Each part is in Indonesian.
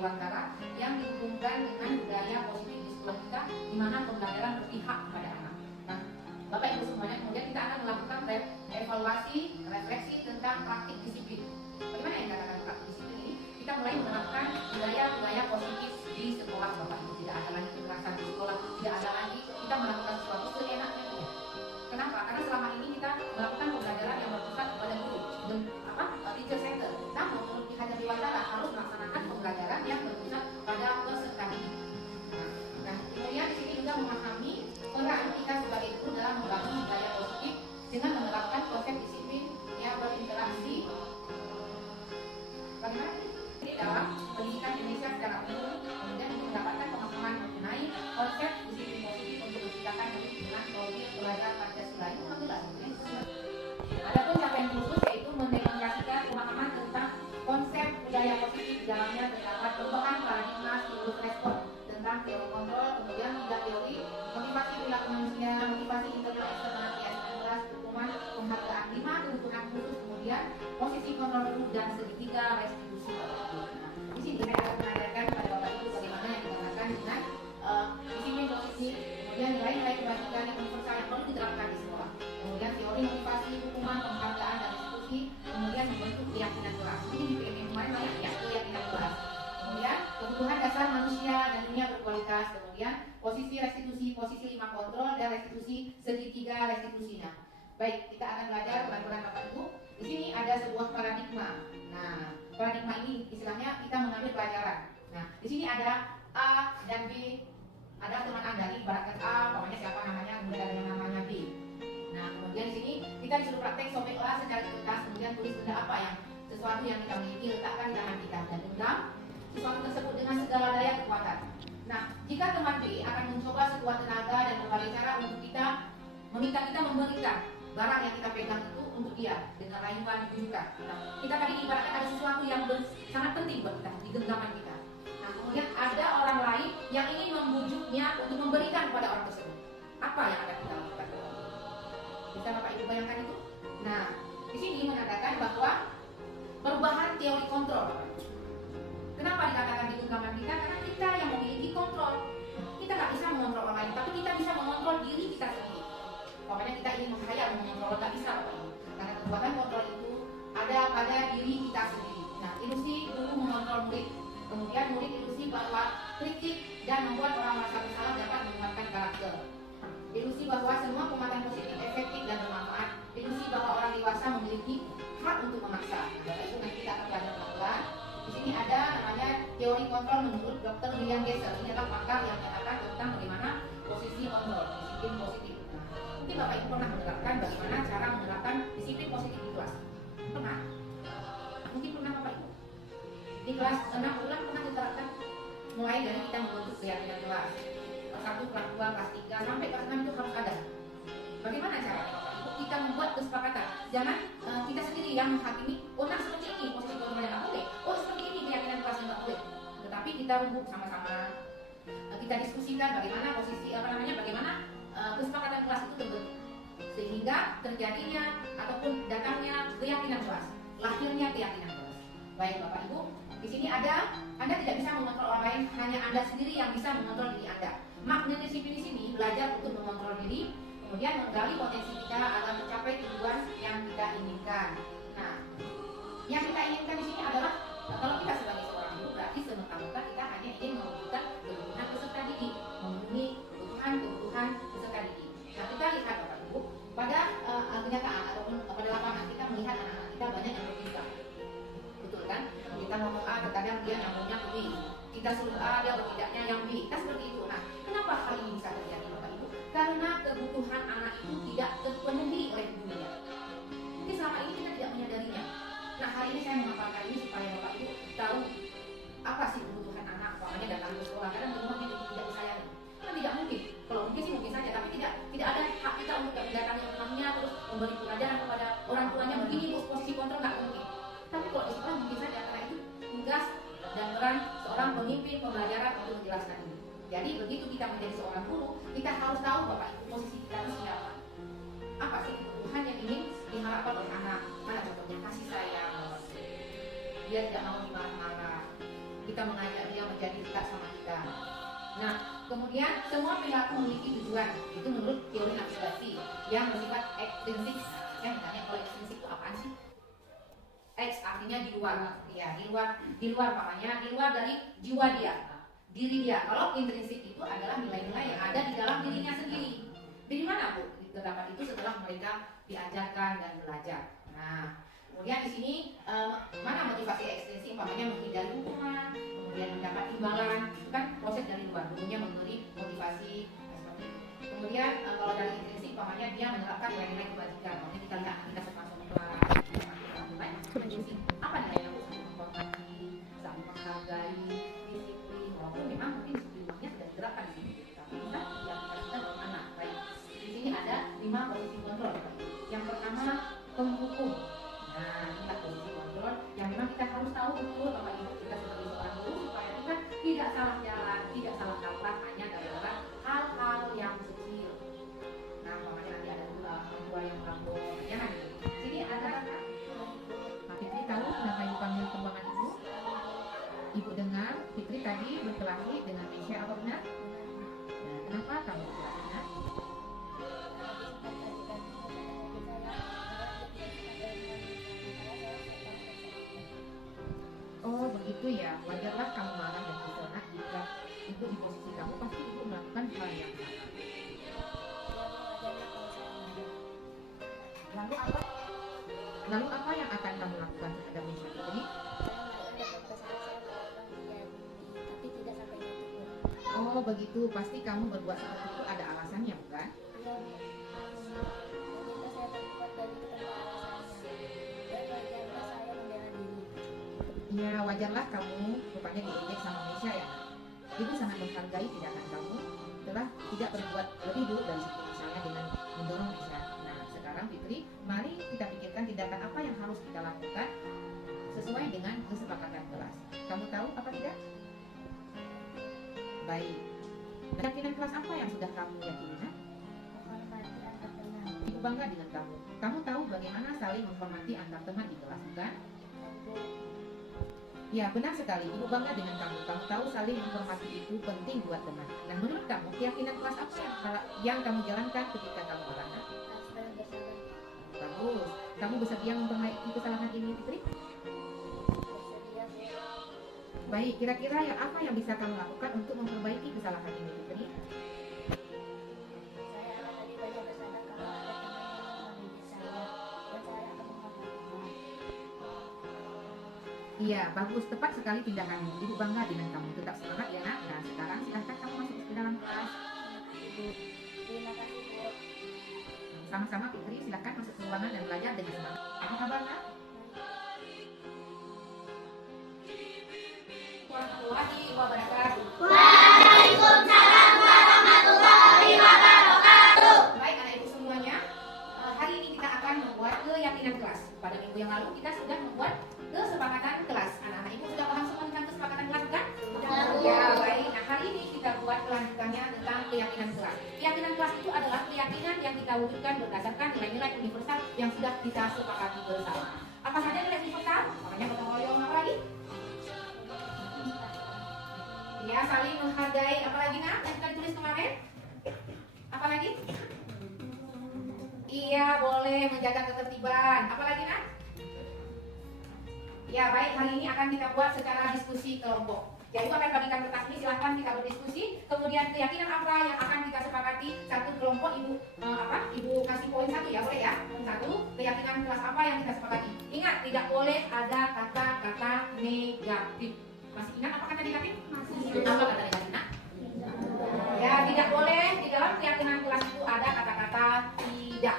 dewantara yang dihubungkan dengan budaya positif di sekolah kita, di mana pembelajaran berpihak kepada anak. Nah, Bapak Ibu semuanya, kemudian kita akan melakukan evaluasi, refleksi tentang praktik disiplin. Bagaimana yang dikatakan praktik disiplin ini? Kita mulai menerapkan budaya-budaya positif di sekolah, Bapak Ibu. Tidak ada lagi kekerasan di sekolah, tidak ada lagi kita melakukan sesuatu seenaknya. Kenapa? Karena selama ini kita melakukan pembelajaran yang berpusat kepada guru, teacher center. Namun menurut pihak dewantara harus melaksanakan pembelajaran yang berpusat pada peserta didik. Nah, kemudian di sini juga memahami peran kita sebagai guru dalam membangun budaya positif dengan menerapkan konsep disiplin yang berinteraksi. Bagaimana? Ini dalam pendidikan Indonesia secara umum, kemudian mendapatkan pemahaman mengenai konsep disiplin positif untuk menciptakan hidup dengan profil belajar Pancasila itu jelas. Adapun capaian khusus yaitu mendemonstrasikan pemahaman tentang konsep budaya positif di dalamnya terdapat perubahan paradigma stimulus respon tentang teori kontrol, kemudian tiga teori motivasi perilaku manusia, motivasi internal eksternal IAS 19, hukuman penghargaan 5 kebutuhan khusus, kemudian posisi kontrol dulu dan segitiga restitusi. Nah, di sini saya akan mengajarkan kepada Bapak Ibu bagaimana yang dikatakan dengan disiplin positif, kemudian nilai-nilai kebajikan yang universal yang perlu diterapkan di sekolah, kemudian teori motivasi, hukuman, penghargaan dan restitusi, kemudian membentuk keyakinan kelas. Ini di PMM kemarin banyak ya keyakinan kelas. Kemudian kebutuhan dasar manusia dan dunia berkualitas, kemudian posisi restitusi, posisi 5 kontrol dan restitusi segitiga restitusinya. Baik, kita akan belajar pelan-pelan Bapak Ibu. Di sini ada sebuah paradigma. Nah, paradigma ini istilahnya kita mengambil pelajaran. Nah, di sini ada A dan B. Ada teman Anda, ibaratkan A, pokoknya siapa namanya, kemudian ada yang namanya B. Nah, kemudian di sini kita disuruh praktek sobeklah secara kertas, kemudian tulis benda apa yang sesuatu yang kita miliki, letakkan di tangan kita dan genggam sesuatu tersebut dengan segala daya kekuatan. Nah, jika teman B akan mencoba sekuat tenaga dan berbagai cara untuk kita meminta kita memberikan barang yang kita pegang itu untuk dia dengan rayuan bujukan. Nah, kita tadi ibaratkan ada sesuatu yang sangat penting buat kita di genggaman kita. Nah, kemudian ada orang lain yang ingin membujuknya untuk memberikan kepada orang tersebut. Apa yang akan kita lakukan? Bisa Bapak Ibu bayangkan itu? Nah, di sini menandakan bahwa perubahan teori kontrol. Kenapa dikatakan di genggaman kita? Karena kita yang memiliki kontrol. Kita nggak bisa mengontrol orang lain, tapi kita bisa mengontrol diri kita sendiri. Pokoknya kita ingin menghayal mengontrol, nggak bisa Bapak Ibu. Karena kekuatan kontrol itu ada pada diri kita sendiri. Nah, ilusi guru mengontrol murid. Kemudian murid ilusi bahwa kritik dan membuat orang merasa bersalah dapat menguatkan karakter. Ilusi bahwa semua penguatan positif efektif dan bermanfaat. Ilusi bahwa orang dewasa memiliki hak untuk memaksa. Bapak Ibu nanti kita akan belajar pelan-pelan. Di sini ada namanya teori kontrol menurut Dr. William Gesell. Ini adalah pakar yang menyatakan tentang bagaimana posisi kontrol, disiplin positif. Nah, mungkin Bapak Ibu pernah menerapkan bagaimana cara menerapkan disiplin positif di kelas. Pernah? Mungkin pernah Bapak Ibu. Di kelas 6 bulan pernah diterapkan, mulai dari kita membentuk keyakinan kelas. Kelas 1, kelas 2, kelas 3, sampai kelas 6 itu harus ada. Bagaimana caranya Bapak Ibu? Kita membuat kesepakatan. Jangan kita sendiri yang menghakimi, oh nah seperti ini posisi kontrolnya nggak boleh, oh seperti ini keyakinan kelasnya nggak boleh. Tetapi kita rembuk sama-sama, kita diskusikan bagaimana posisi bagaimana kesepakatan kelas itu terbentuk, sehingga terjadinya ataupun datangnya keyakinan kelas, lahirnya keyakinan kelas. Baik Bapak Ibu, di sini Anda tidak bisa mengontrol orang lain, hanya Anda sendiri yang bisa mengontrol diri Anda. Makna disiplin di sini belajar untuk mengontrol diri, kemudian menggali potensi kita agar mencapai tujuan yang kita inginkan. Nah, yang kita inginkan di sini adalah kalau kita sebagai seorang guru berarti semata-mata kita hanya ingin mewujudkan kebutuhan peserta didik, memenuhi kebutuhan peserta didik. Nah, kita lihat Bapak Ibu pada kenyataan ataupun pada lapangan kita melihat anak-anak kita banyak yang berbeda. Betul kan? Kita ngomong A, terkadang dia nyambungnya ke B. Kita suruh A, dia bertidaknya yang B. Kita seperti itu. Nah, kenapa hal ini bisa terjadi Bapak Ibu? Karena kebutuhan anak itu tidak terpenuhi oleh gurunya. Mungkin selama ini kita tidak menyadarinya. Nah, hari ini saya memaparkan ini supaya Bapak Ibu tahu apa sih kebutuhan anak. Makanya datang ke sekolah, kadang rumahnya tidak disayangi. Kan tidak mungkin. Kalau mungkin sih mungkin saja, tapi tidak ada hak kita untuk mendatangi rumahnya terus memberi pelajaran kepada orang tuanya begini terus posisi kontrol nggak mungkin. Tapi kalau di sekolah mungkin saja, karena itu tugas dan peran seorang pemimpin pembelajaran untuk menjelaskan ini. Jadi begitu kita menjadi seorang guru, kita harus tahu Bapak Ibu posisi kita itu siapa. Apa sih kebutuhan yang ingin diharapkan oleh anak? Mana contohnya? Kasih sayang. Dia tidak mau dimarah-marah. kita mengajak dia menjadi dekat sama kita. Nah, kemudian semua perilaku memiliki tujuan. Itu menurut teori navigasi yang bersifat ekstrinsik. Yang ditanya kalau ekstrinsik itu apaan sih? X artinya di luar, ya di luar makanya di luar dari jiwa dia, diri dia. Kalau intrinsik itu adalah nilai-nilai yang ada di dalam dirinya sendiri. Dari mana Bu? Terdapat itu setelah mereka diajarkan dan belajar. Nah, kemudian di sini mana motivasi ekstrinsik? Makanya menghindari hukuman, kemudian mendapat imbalan, itu kan proses dari luar. Dulunya memberi motivasi. Seperti itu. Kemudian kalau dari intrinsik, makanya dia menerapkan nilai-nilai kebajikan. Makanya kita lihat kita masuk kelas. Apa nih yang harus menghormati, saling menghargai, disiplin, walaupun memang mungkin disiplinnya sudah diterapkan di sini, tapi kita yang kita bagaimana? Baik, di sini ada 5 posisi kontrol. Yang pertama penghukum. Nah, inilah posisi kontrol yang memang kita harus tahu betul Bapak Ibu kita sebagai seorang guru supaya kita tidak salah jalan, tidak salah kaprah hanya gara-gara hal-hal yang kecil. Nah, makanya nanti ada dua yang melambung. Ya, sini ada Fitri tahu kenapa Ibu panggil ke ruangan Ibu? Ibu dengar Fitri tadi berkelahi dengan Mesya, apa benar? Nah, kenapa kamu berkelahi? Benar? Oh begitu ya, wajarlah kamu marah dan kesal. Jika Ibu di posisi kamu pasti Ibu melakukan hal yang sama. Lalu apa yang akan kamu lakukan terhadap Mesya ini? Oh begitu, pasti kamu berbuat seperti itu ada alasannya bukan? Ya wajarlah kamu rupanya diejek sama Mesya ya. Ibu sangat menghargai tindakan kamu telah tidak berbuat lebih dulu dari situ, misalnya dengan mendorong Mesya. Nah sekarang Fitri, mari kita pikirkan tindakan apa yang harus kita lakukan sesuai dengan kesepakatan kelas. Kamu tahu apa tidak? Baik. Keyakinan kelas apa yang sudah kamu yakini? Ibu bangga dengan kamu. Kamu tahu bagaimana saling menghormati antar teman di kelas, bukan? Ya, benar sekali. Ibu bangga dengan kamu. Kamu tahu saling menghormati itu penting buat teman. Dan menurut kamu, keyakinan kelas apa yang kamu jalankan ketika kamu beranak? Bagus. Kamu bersedia memperbaiki kesalahan ini, Fitri? Baik, kira-kira apa yang bisa kamu lakukan untuk memperbaiki kesalahan ini, Fitri? Iya, bagus, tepat sekali tindakanmu. Ibu bangga dengan kamu. Tetap semangat ya nak. Nah, sekarang silahkan kamu masuk ke dalam kelas. Terima kasih Bu. Sama-sama Fitri, silahkan masuk ke ruangan dan belajar dengan semangat. Apa kabar nak? Warahmatullahi wabarakatuh. Waalaikumsalam warahmatullahi wabarakatuh. Baik anak ibu semuanya, hari ini kita akan membuat keyakinan kelas. Pada minggu yang lalu kita sudah membuat kesepakatan kelas. Anak-anak ibu sudah paham semua tentang kesepakatan kelas kan? Ya baik. Nah hari ini kita buat kelanjutannya tentang keyakinan kelas. Keyakinan kelas itu adalah keyakinan yang kita wujudkan berdasarkan nilai-nilai universal yang sudah kita sepakati bersama. Apa saja nilai universal? Makanya gotong royong apa lagi? Ya, saling menghargai. Apa lagi nak? Yang kita tulis kemarin? Apa lagi? Iya, boleh menjaga ketertiban. Apa lagi nak? Ya baik, hari ini akan kita buat secara diskusi kelompok. Jadi akan bagikan kertas ini, silahkan kita berdiskusi. Kemudian keyakinan apa yang akan kita sepakati satu kelompok, ibu kasih poin 1 ya, boleh ya? 1, keyakinan kelas apa yang kita sepakati. Ingat, tidak boleh ada kata-kata negatif. Masih ingat apa kata negatif? Apa kata negatif nak? Ya, tidak boleh di dalam keyakinan kelas itu ada kata-kata tidak.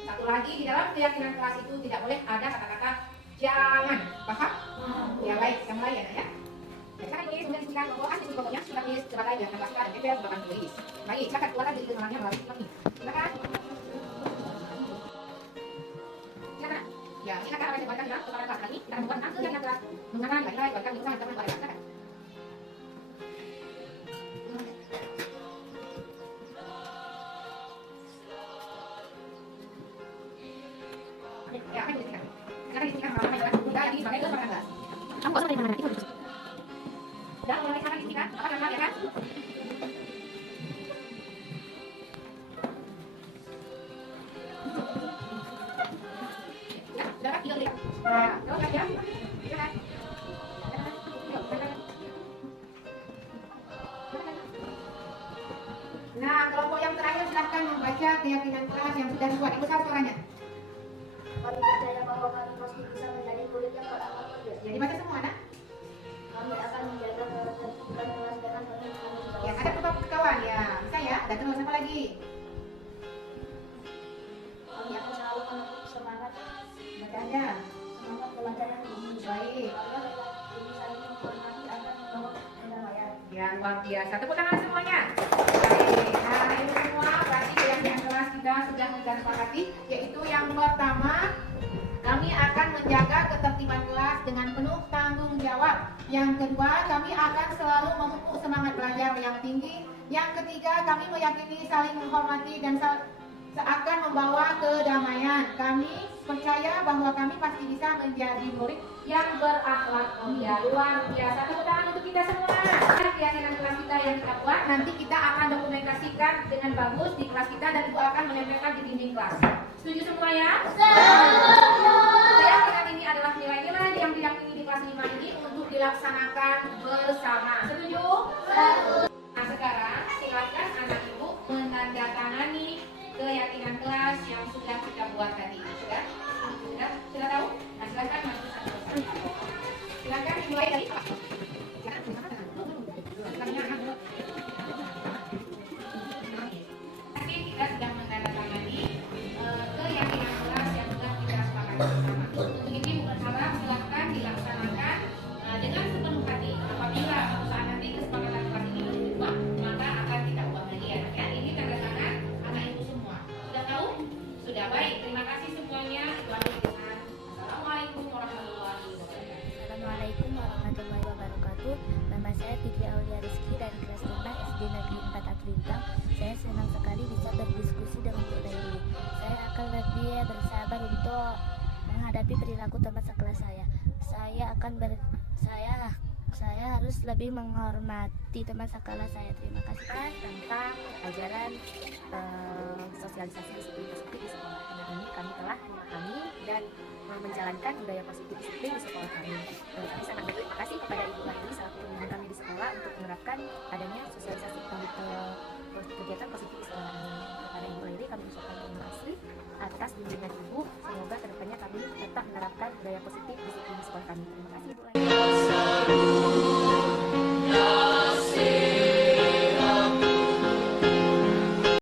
Satu lagi, di dalam keyakinan kelas itu tidak boleh ada kata-kata jangan. Paham? Ya baik, kita mulai ya. Silakan tulis, kemudian disebutkan kelompok asli kelompoknya, sudah tulis sebagai yang kelas dan DPR silakan tulis. Baik, silakan keluarkan diri kenalannya melalui ini. Silakan. Silakan. Ya, silakan apa yang dibuatkan dalam kepada kelas ini. Kita akan membuat hasil yang kelas mengenai nilai buatkan misalnya teman kepada kelas. Ya, akan dituliskan. Silakan dituliskan hal-hal yang sudah ini sebagai kesepakatan kelas. Kamu kok sampai mana itu? Udah, mulai sekarang isi kan? Apa yang ya kan? Udah kan? Tiga. Nah, terus ya. Ya kan? Nah, kelompok yang terakhir silahkan membaca keyakinan kelas yang sudah dibuat. Ibu saat suaranya. Kami percaya bahwa kami pasti bisa menjadi murid yang beramal mulia. Ya, dibaca semua, nak. Kami akan menjaga ketertiban kelas dengan penuh tanggung jawab. Ya, ada beberapa kawan ya. Bisa ya? Ada terus apa lagi? Kami akan selalu menemukan semangat Baca aja. belajar yang tinggi. Baik. Karena relasi ini saling menghormati akan membawa kedamaian. Ya, luar biasa. Tepuk tangan semuanya. Baik. Nah, ini semua berarti keyakinan kelas kita sudah kita sepakati, yaitu yang pertama, kami akan menjaga ketertiban kelas dengan penuh tanggung jawab. Yang kedua, kami akan selalu memupuk semangat belajar yang tinggi. Yang ketiga, kami meyakini saling menghormati dan seakan membawa kedamaian. Kami percaya bahwa kami pasti bisa menjadi murid yang berakhlak mulia. Luar biasa. Tepuk tangan untuk kita semua. Keyakinan kelas kita yang kita buat, nanti kita akan dokumentasikan dengan bagus di kelas kita dan Ibu akan menempelkan di dinding kelas. Setuju semua ya? Keyakinan ini adalah nilai-nilai yang diyakini di kelas 5 ini untuk dilaksanakan bersama. Setuju? Nah, sekarang silakan anak Ibu menandatangani keyakinan kelas yang sudah kita buat tadi. Sudah? Sudah tahu? Nah, silakan masuk satu-satu. Silakan dimulai dari Nanti kita sudah menandatangani keyakinan kelas yang sudah kita sepakati bersama. Untuk ini bukan harap silakan dilaksanakan dengan sepenuh hati. Apabila suatu saat nanti kesepakatan kelas ini belum dibuat, maka akan kita ubah lagi ya. Ya, ini tanda tangan anak ibu semua. Sudah tahu? Sudah, baik. Terima kasih semuanya. Itu akhir dengan Assalamualaikum warahmatullahi wabarakatuh. Assalamualaikum warahmatullahi wabarakatuh. Nama saya Fitri Aulia Rizky dari kelas 5 SD Negeri 4 Atlintang. Saya senang sekali bisa berdiskusi dengan Bu Laili. Saya akan lebih bersabar untuk menghadapi perilaku teman sekelas saya. Saya harus lebih menghormati teman sekelas saya. Terima kasih. Tentang ajaran sosialisasi disiplin positif di sekolah. Nah, ini kami telah memahami dan menjalankan budaya positif disiplin di sekolah kami. Kami sangat berterima kasih kepada Ibu Laili selaku pimpinan kami di sekolah untuk menerapkan adanya sosialisasi kegiatan positif di sekolah kami. Kepada Ibu Laili kami ucapkan terima kasih atas bimbingan ini.